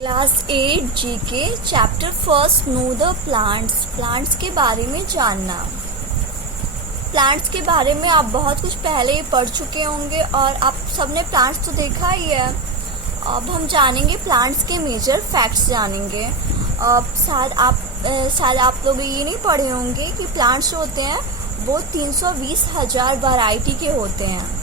Class 8 GK chapter first know the plants. Plants के बारे में जानना। प्लांट्स के बारे में आप बहुत कुछ पहले ही पढ़ चुके होंगे और आप सबने प्लांट्स तो देखा ही है। अब हम जानेंगे प्लांट्स के मेजर फैक्ट्स जानेंगे। शायद आप लोग ये नहीं पढ़े होंगे कि प्लांट्स होते हैं वो 320,000 वैरायटी के होते हैं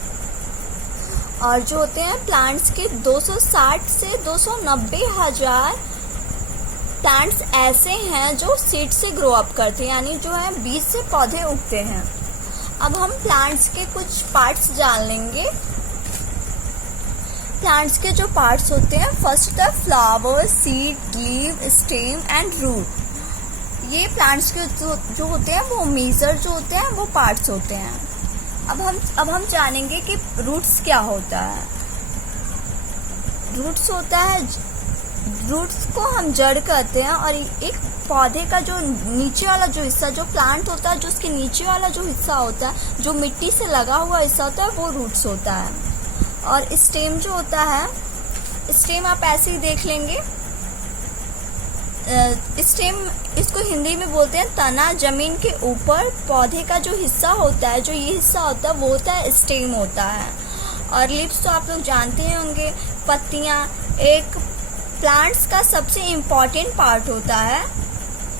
और जो होते हैं प्लांट्स के 260 से 290,000 प्लांट्स ऐसे हैं जो सीड से ग्रो अप करते हैं, यानी जो है बीज से पौधे उगते हैं। अब हम प्लांट्स के कुछ पार्ट्स जान लेंगे। प्लांट्स के जो पार्ट्स होते हैं, फर्स्ट होता है flower, seed, leave, stem and root. ये प्लांट्स के जो होते हैं वो मेजर जो होते हैं वो पार्ट्स होते हैं। अब हम जानेंगे कि रूट्स क्या होता है। रूट्स होता है, रूट्स को हम जड़ कहते हैं और एक पौधे का जो नीचे वाला जो हिस्सा, जो प्लांट होता है, जो उसके नीचे वाला जो हिस्सा होता है, जो मिट्टी से लगा हुआ हिस्सा होता है, वो रूट्स होता है। और स्टेम जो होता है, स्टेम आप ऐसे ही देख लेंगे। स्टेम इसको हिंदी में बोलते हैं तना। जमीन के ऊपर पौधे का जो हिस्सा होता है, जो ये हिस्सा होता है, वो होता है स्टेम होता है। और लीव्स तो आप लोग जानते ही होंगे, पत्तियां। एक प्लांट्स का सबसे इम्पॉर्टेंट पार्ट होता है।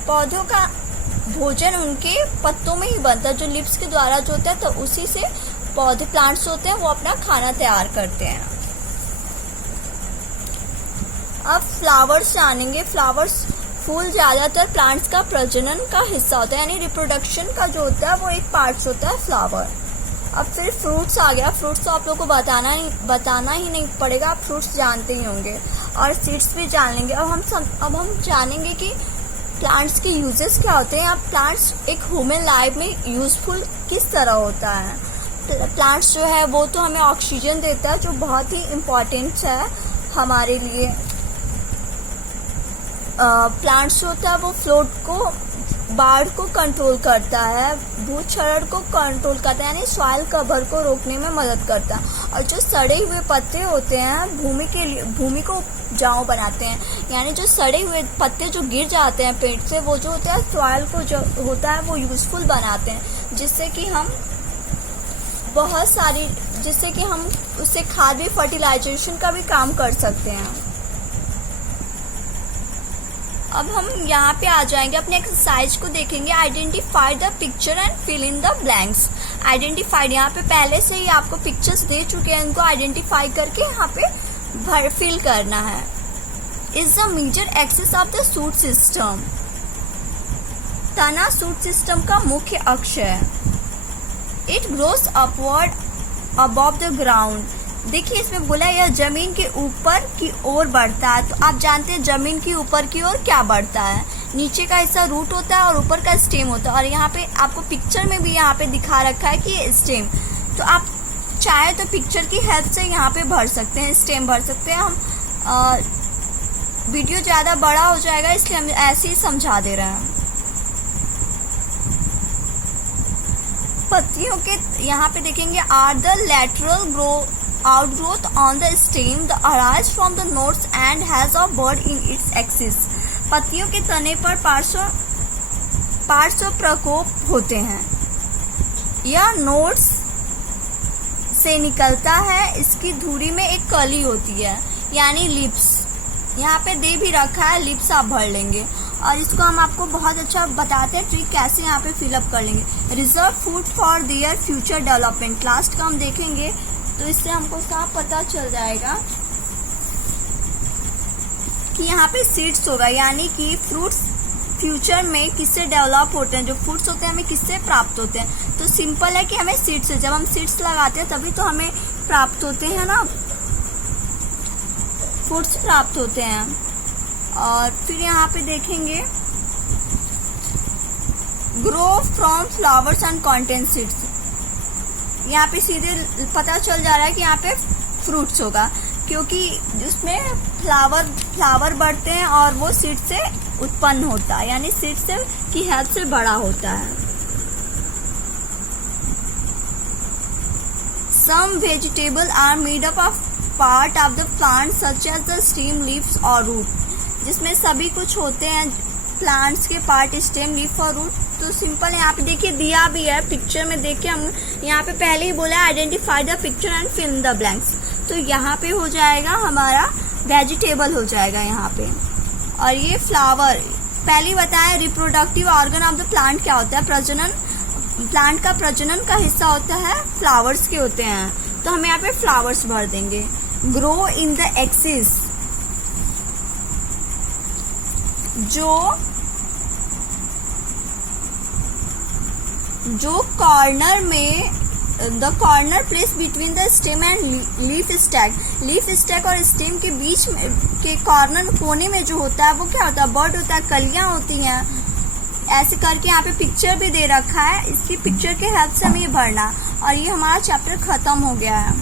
पौधों का भोजन उनके पत्तों में ही बनता है, जो लीव्स के द्वारा जो होता है, तो उसी से पौधे प्लांट्स होते हैं वो अपना खाना तैयार करते हैं। अब फ्लावर्स जानेंगे। फ्लावर्स, फूल ज्यादातर प्लांट्स का प्रजनन का हिस्सा होता है, यानी रिप्रोडक्शन का जो होता है वो एक पार्ट होता है फ्लावर। अब फिर फ्रूट्स आ गया। फ्रूट्स तो आप लोग को बताना ही नहीं पड़ेगा, आप फ्रूट्स जानते ही होंगे। और सीड्स भी जान लेंगे। अब हम जानेंगे कि प्लांट्स के यूजेस क्या होते हैं। अब प्लांट्स एक ह्यूमन लाइफ में यूजफुल किस तरह होता है। प्लांट्स जो है वो तो हमें ऑक्सीजन देता है, जो बहुत ही इम्पोर्टेंट है हमारे लिए। प्लांट्स होता है वो फ्लोट को, बाढ़ को कंट्रोल करता है, भूक्षरण को कंट्रोल करता है, यानी सॉइल कवर को रोकने में मदद करता है। और जो सड़े हुए पत्ते होते हैं भूमि को उपजाऊ बनाते हैं, यानी जो सड़े हुए पत्ते जो गिर जाते हैं पेड़ से, वो जो होता है सॉइल को जो होता है वो यूजफुल बनाते हैं, जिससे कि हम उससे खाद भी, फर्टिलाइजेशन का भी काम कर सकते हैं। अब हम यहाँ पे आ जाएंगे, अपने एक्सरसाइज को देखेंगे। Identify the picture and fill in the blanks. Identified, यहाँ पे पहले से ही आपको पिक्चर्स दे चुके हैं, इनको आइडेंटिफाई करके यहाँ पे फिल करना है। Is the major axis of the shoot system. तना शूट सिस्टम का मुख्य अक्ष है। It grows upward above the ground. देखिए इसमें बोला यह जमीन के ऊपर की ओर बढ़ता है, तो आप जानते हैं जमीन की ऊपर की ओर क्या बढ़ता है। नीचे का हिस्सा रूट होता है और ऊपर का स्टेम होता है। और यहाँ पे आपको पिक्चर में भी यहाँ पे दिखा रखा है कि ये स्टेम, तो आप चाहे तो पिक्चर की हेल्प से यहाँ पे भर सकते हैं, स्टेम भर सकते हैं। हम वीडियो ज्यादा बड़ा हो जाएगा इसलिए हम ऐसे ही समझा दे रहे हैं। पत्तियों के यहाँ पे देखेंगे, are the lateral outgrowth on the stem the arise from the nodes and has a bud in its axis। पत्तियों के तने पर पार्श्व प्रकोप होते हैं। यह नोड्स से निकलता है। इसकी धुरी में एक कली होती है, यानी लिप्स। यहाँ पे दे भी रखा है, लिप्स आप भर लेंगे। और इसको हम आपको बहुत अच्छा बताते हैं ट्रिक कैसे यहाँ पे फिलअप कर लेंगे। Reserve food for their future development. Last का हम देखेंगे तो इससे हमको साफ पता चल जाएगा कि यहाँ पे सीड्स होगा, यानी कि फ्रूट्स फ्यूचर में किससे डेवलप होते हैं। जो फ्रूट्स होते हैं हमें किससे प्राप्त होते हैं, तो सिंपल है कि हमें सीड्स से, जब हम सीड्स लगाते हैं तभी तो हमें प्राप्त होते हैं ना, फ्रूट्स प्राप्त होते हैं। और फिर यहाँ पे देखेंगे grow from flowers and contain seeds. यहाँ पे सीधे पता चल जा रहा है कि यहाँ पे फ्रूट्स होगा, क्योंकि उसमें फ्लावर बढ़ते हैं और वो सीड से उत्पन्न होता है, यानी सीड से की हेल्प से बड़ा होता है। Some vegetable are made up of part of the plant such as the stem, leaves or root। जिसमें सभी कुछ होते हैं प्लांट्स के पार्ट, स्टेम, लीफ और रूट। तो सिंपल यहाँ पे देखिए दिया भी है पिक्चर में, देखिए हम यहाँ पे पहले ही बोला है identify the picture and fill in the blanks. तो यहाँ पे हो जाएगा हमारा वेजिटेबल हो जाएगा यहाँ पे। और ये फ्लावर, पहले बताया reproductive organ of the plant क्या होता है, प्रजनन, प्लांट का प्रजनन का हिस्सा होता है फ्लावर्स के होते हैं। तो हम यहाँ पे फ्लावर्स भर देंगे। ग्रो इन द एक्सिस, जो कॉर्नर में, the corner place between the stem and leaf stack, leaf stack और स्टेम के बीच में के कॉर्नर कोने में जो होता है वो क्या होता है, बर्ड होता है, कलियां होती हैं। ऐसे करके यहाँ पे पिक्चर भी दे रखा है, इसकी पिक्चर के हेल्प से हमें ये भरना। और ये हमारा चैप्टर खत्म हो गया है।